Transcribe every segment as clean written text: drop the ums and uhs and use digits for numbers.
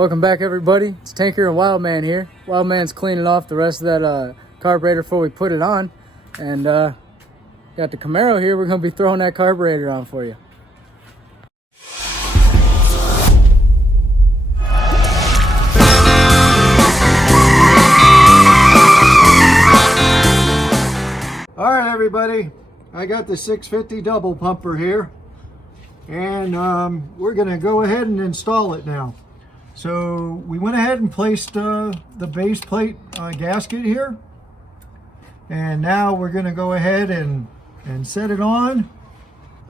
Welcome back, everybody. It's Tanker and Wildman here. Wildman's cleaning off the rest of that carburetor before we put it on. And got the Camaro here. We're going to be throwing that carburetor on for you. All right, everybody. I got the 650 double pumper here. And we're going to go ahead and install it now. So we went ahead and placed the base plate gasket here, and now we're going to go ahead and set it on.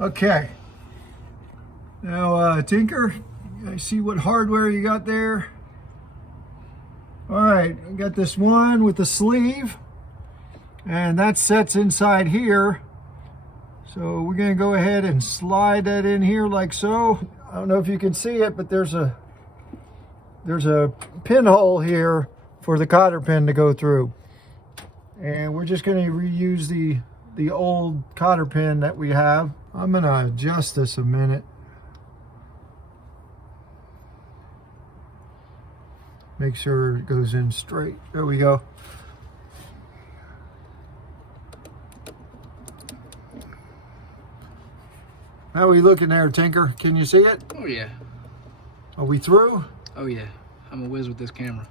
Okay. Now, Tinker, I see what hardware you got there. All right, I got this one with the sleeve, and that sets inside here. So we're going to go ahead and slide that in here like so. I don't know if you can see it, but there's a pinhole here for the cotter pin to go through, and we're just going to reuse the old cotter pin that we have. I'm going to adjust this a minute. Make sure it goes in straight. There we go. How are we looking there, Tinker? Can you see it? Oh yeah. Are we through? Oh yeah. I'm a whiz with this camera.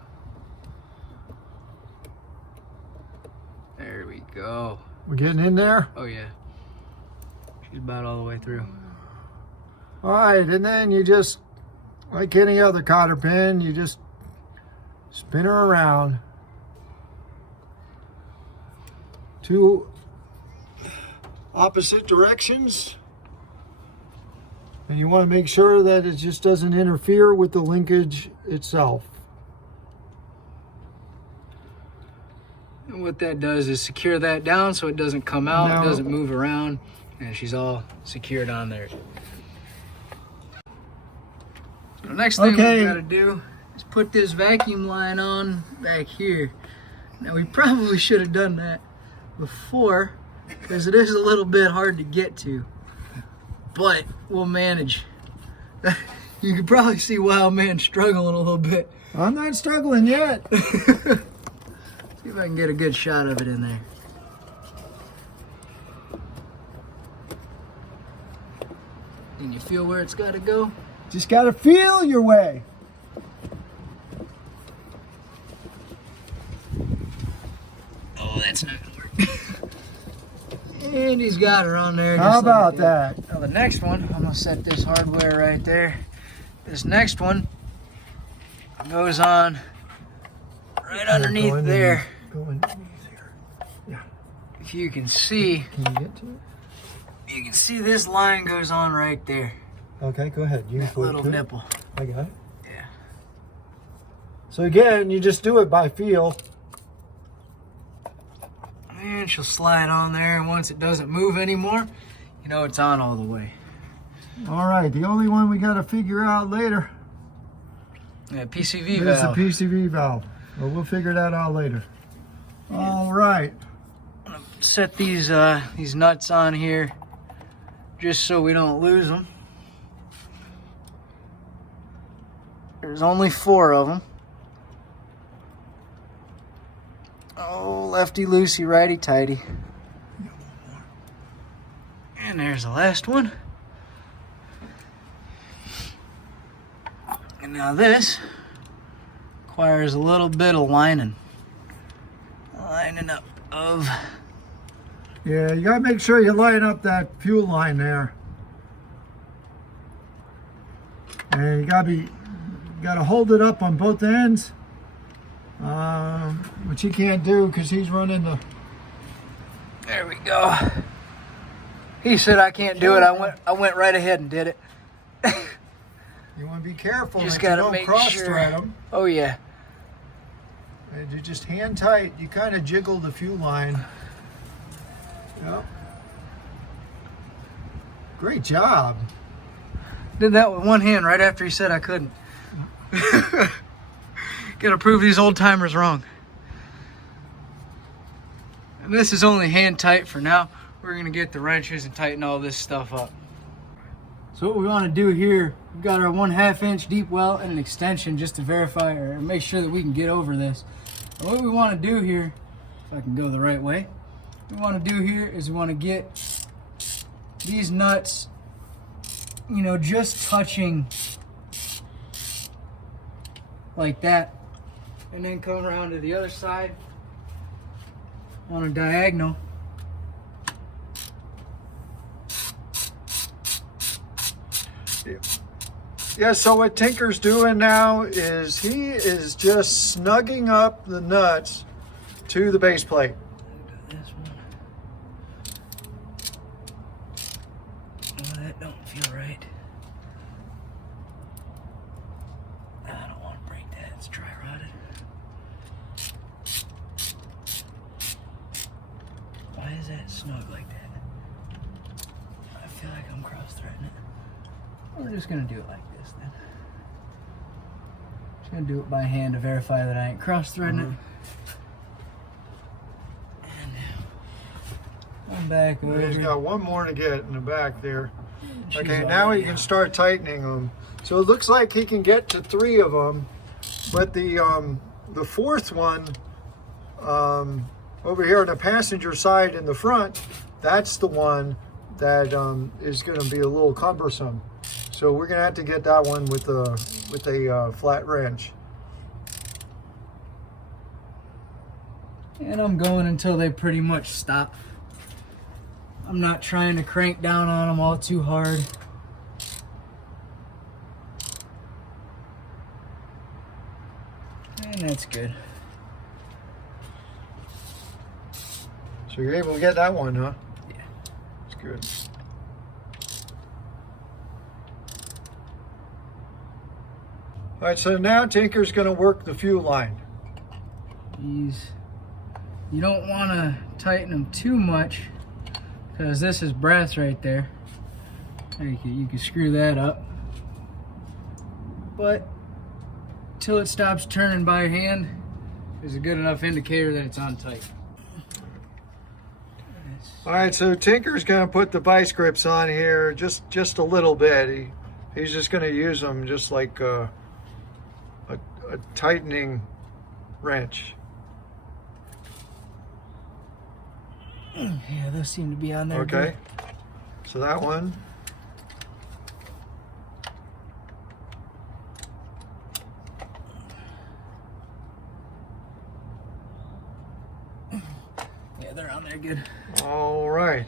There we go. We're getting in there? Oh yeah. She's about all the way through. All right, and then you just, like any other cotter pin, you just spin her around. Two opposite directions. And you want to make sure that it just doesn't interfere with the linkage itself. And what that does is secure that down so it doesn't come out, it doesn't move around, and she's all secured on there. The next thing we gotta do is put this vacuum line on back here. Now we probably should have done that before, because it is a little bit hard to get to. But we'll manage. You can probably see Wildman struggling a little bit. I'm not struggling yet. See if I can get a good shot of it in there. Can you feel where it's got to go? Just got to feel your way. Oh, that's not going to work. And he's got her on there. How about that? Now the next one, I'm gonna set this hardware right there. This next one goes on right underneath there. Go underneath here. Yeah. If you can see, Can you get to it? you can see this line goes on right there. Okay, go ahead. Use That little nipple. I got it. Yeah. So again, you just do it by feel. And she'll slide on there, and once it doesn't move anymore, you know it's on all the way. All right, the only one we got to figure out later Yeah, PCV is valve. the PCV valve. Well, we'll figure that out later. All right. I'm gonna set these nuts on here just so we don't lose them. There's only 4 of them. Oh, lefty loosey, righty tighty. And there's the last one. And now this requires a little bit of lining up of. Yeah, you got to make sure you line up that fuel line there. And you got to hold it up on both ends. Which he can't do because he's running the... There we go. He said I can't do it. I went right ahead and did it. You want to be careful. Just that you gotta don't make cross sure. thread them. Oh yeah. And you just hand tight. You kind of jiggle the fuel line. Yep. Great job. Did that with one hand right after he said I couldn't. Gotta prove these old timers wrong. And this is only hand tight for now. We're gonna get the wrenches and tighten all this stuff up. So what we want to do here We've got our 1/2 inch deep well and an extension just to verify or make sure that we can get over this. And what we want to do here, if I can go the right way, what we want to do here is we want to get these nuts, you know, just touching like that, and then come around to the other side on a diagonal. Yeah, so what Tinker's doing now is he is just snugging up the nuts to the base plate. This one. Oh, that don't feel right. I don't want to break that. It's dry rotted. Why is that snug like that? I feel like I'm cross-threading it. We're just gonna do it like this then. Just gonna do it by hand to verify that I ain't cross-threading it. And I'm back over. He's got one more to get in the back there. She's Okay, now he can start tightening them. So it looks like he can get to 3 of them, but the 4th one over here on the passenger side in the front, that's the one that is going to be a little cumbersome. So we're going to have to get that one with a flat wrench. And I'm going until they pretty much stop. I'm not trying to crank down on them all too hard. And that's good. So you're able to get that one, huh? Yeah. That's good. All right, so now Tinker's going to work the fuel line. You don't want to tighten them too much because this is brass right there. You can screw that up. But till it stops turning by hand is a good enough indicator that it's on tight. All right, so Tinker's going to put the vice grips on here just a little bit. He's just going to use them just like a tightening wrench. Yeah, those seem to be on there. Okay, good. So that one. Yeah, they're on there good. All right.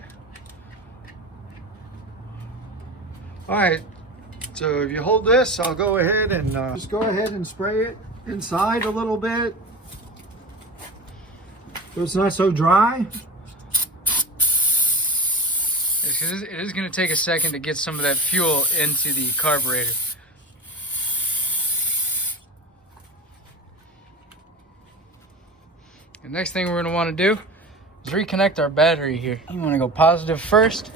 All right, so if you hold this, I'll go ahead and just go ahead and spray it inside a little bit so it's not so dry. It is going to take a second to get some of that fuel into the carburetor. The next thing we're going to want to do is reconnect our battery here. You want to go positive first.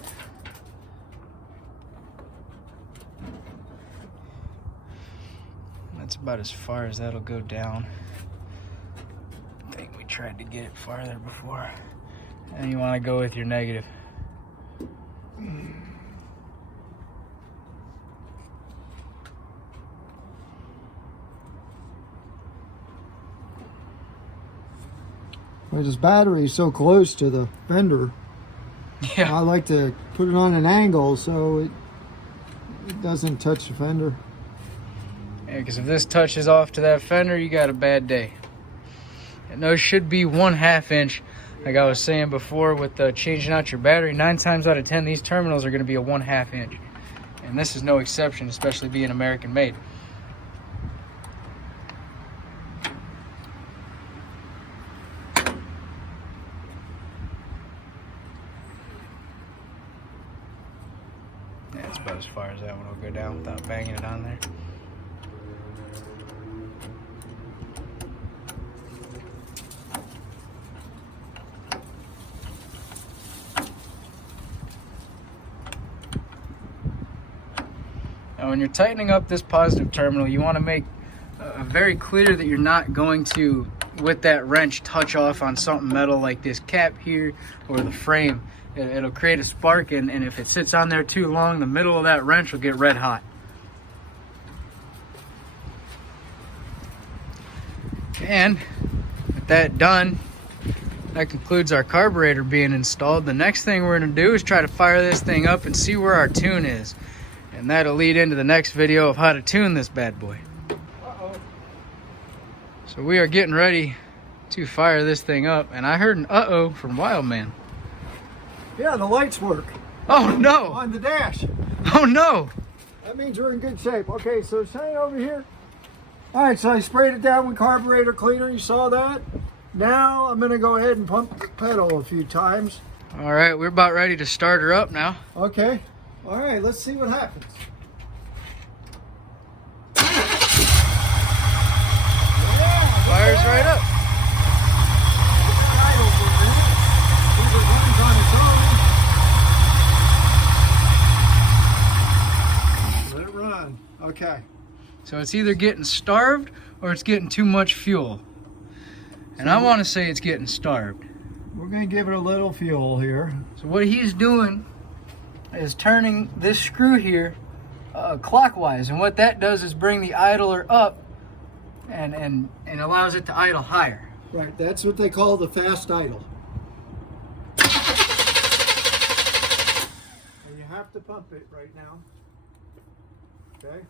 That's about as far as that'll go down. I think we tried to get it farther before. And you want to go with your negative. Well, this battery is so close to the fender. Yeah. I like to put it on an angle so it doesn't touch the fender. Yeah, because if this touches off to that fender, you got a bad day. And those should be 1/2 inch. Like I was saying before with changing out your battery, 9 times out of 10, these terminals are going to be a 1/2 inch. And this is no exception, especially being American made. Yeah, that's about as far as that one will go down without banging it on there. Now when you're tightening up this positive terminal, you want to make very clear that you're not going to, with that wrench, touch off on something metal like this cap here or the frame. It'll create a spark, and if it sits on there too long, the middle of that wrench will get red hot. And with that done, that concludes our carburetor being installed. The next thing we're gonna do is try to fire this thing up and see where our tune is. And that'll lead into the next video of how to tune this bad boy. So we are getting ready to fire this thing up. And I heard an uh-oh from Wildman. Yeah, the lights work. Oh no! On the dash. Oh no! That means we're in good shape. Okay, so shine over here. All right, so I sprayed it down with carburetor cleaner. You saw that? Now I'm gonna go ahead and pump the pedal a few times. All right, we're about ready to start her up now. Okay. All right, let's see what happens. Fires right up. Let it run. Okay. So it's either getting starved or it's getting too much fuel. And I want to say it's getting starved. We're going to give it a little fuel here. So what he's doing is turning this screw here clockwise. And what that does is bring the idler up and allows it to idle higher. Right, that's what they call the fast idle. And you have to pump it right now. Okay.